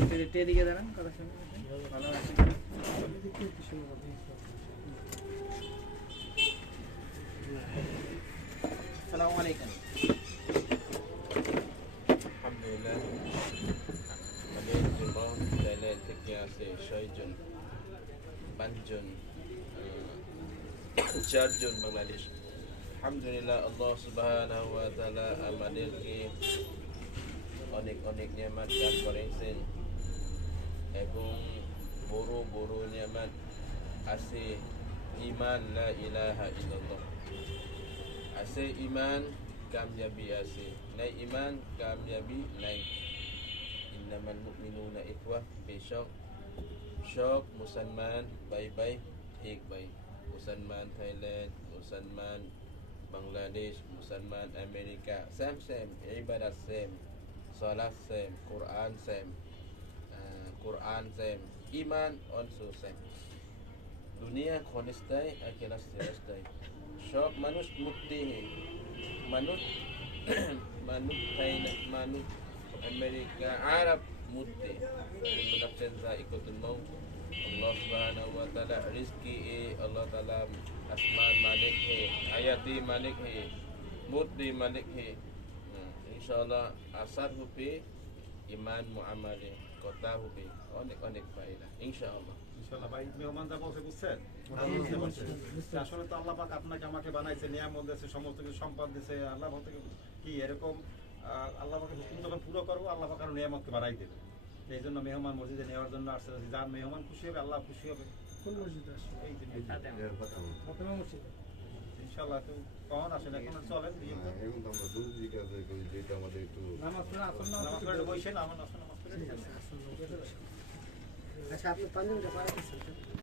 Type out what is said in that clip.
এদিকে দাঁড়ান, কথা শুনুন। ভালো আছে। আসসালামু আলাইকুম। আলহামদুলিল্লাহ, আমাদের জুমা থাইল্যান্ড থেকে আসে 6 জন, 5 জন, 4 জন বাংলাদেশ। আলহামদুলিল্লাহ, আল্লাহ সুবহানাহু ওয়া তাআলা আমাদেরকে অনেক অনেক নিয়ামত দান করেছেন এবং বড় বড় নিয়ামত আছে। ইমান, লা ইলাহা ইল্লাল্লাহ আছে, ইমান কাময়াবি আছে, নাই iman কাময়াবি নাই। Innamal mu'minuna ikhwah, besok syok Musalman baik-baik, baik-baik. Musalman Thailand, Musalman Bangladesh, Musalman Amerika, same, ibadat same, salat same, Quran same, Quran same, iman also same. Dunia khonistai, akhirat selestai. Syok manus mukti, manut manut Thailand, manut Amerika, Arab mukti. Menafsir zaikatul maut. Allah Subhanahu wa taala rizki Allah taala asman malik hai, hayati malik hai, mukti malik hai. Insyaallah asar hubi iman muamale kota hubi অনেক অনেক ফায়দা ইনশাআল্লাহ। ইনশাআল্লাহ ভাই, মেহমান যা বলছে বুঝছেন? আসলে তো আল্লাহ পাক আপনাকে আমাকে বানাইছে, নিয়ামত দিয়েছে, সমস্ত কিছু সম্পদ দিয়েছে। আল্লাহ পাক থেকে কি এরকম আল্লাহ পাকের হুকুম যখন পুরো করবো, আল্লাহ পাক আরো নিয়ামতকে বাড়াই দেবে। এই জন্য মেহমান মসজিদে নেওয়ার জন্য আসছে। যার মেহমান খুশি হবে, আল্লাহ খুশি হবে। কোন মসজিদে আসছে? এই যে ফাতেমা মসজিদ। ইনশাআল্লাহ তো কখন আসেন? এখন চলেন এখন তো আমরা দুই কাজে করি, যেটা আমাদের একটু নামাজ পড়ে বসেন, আমার নামাজ পড়ে। আচ্ছা, আপনি 5 মিনিট পরে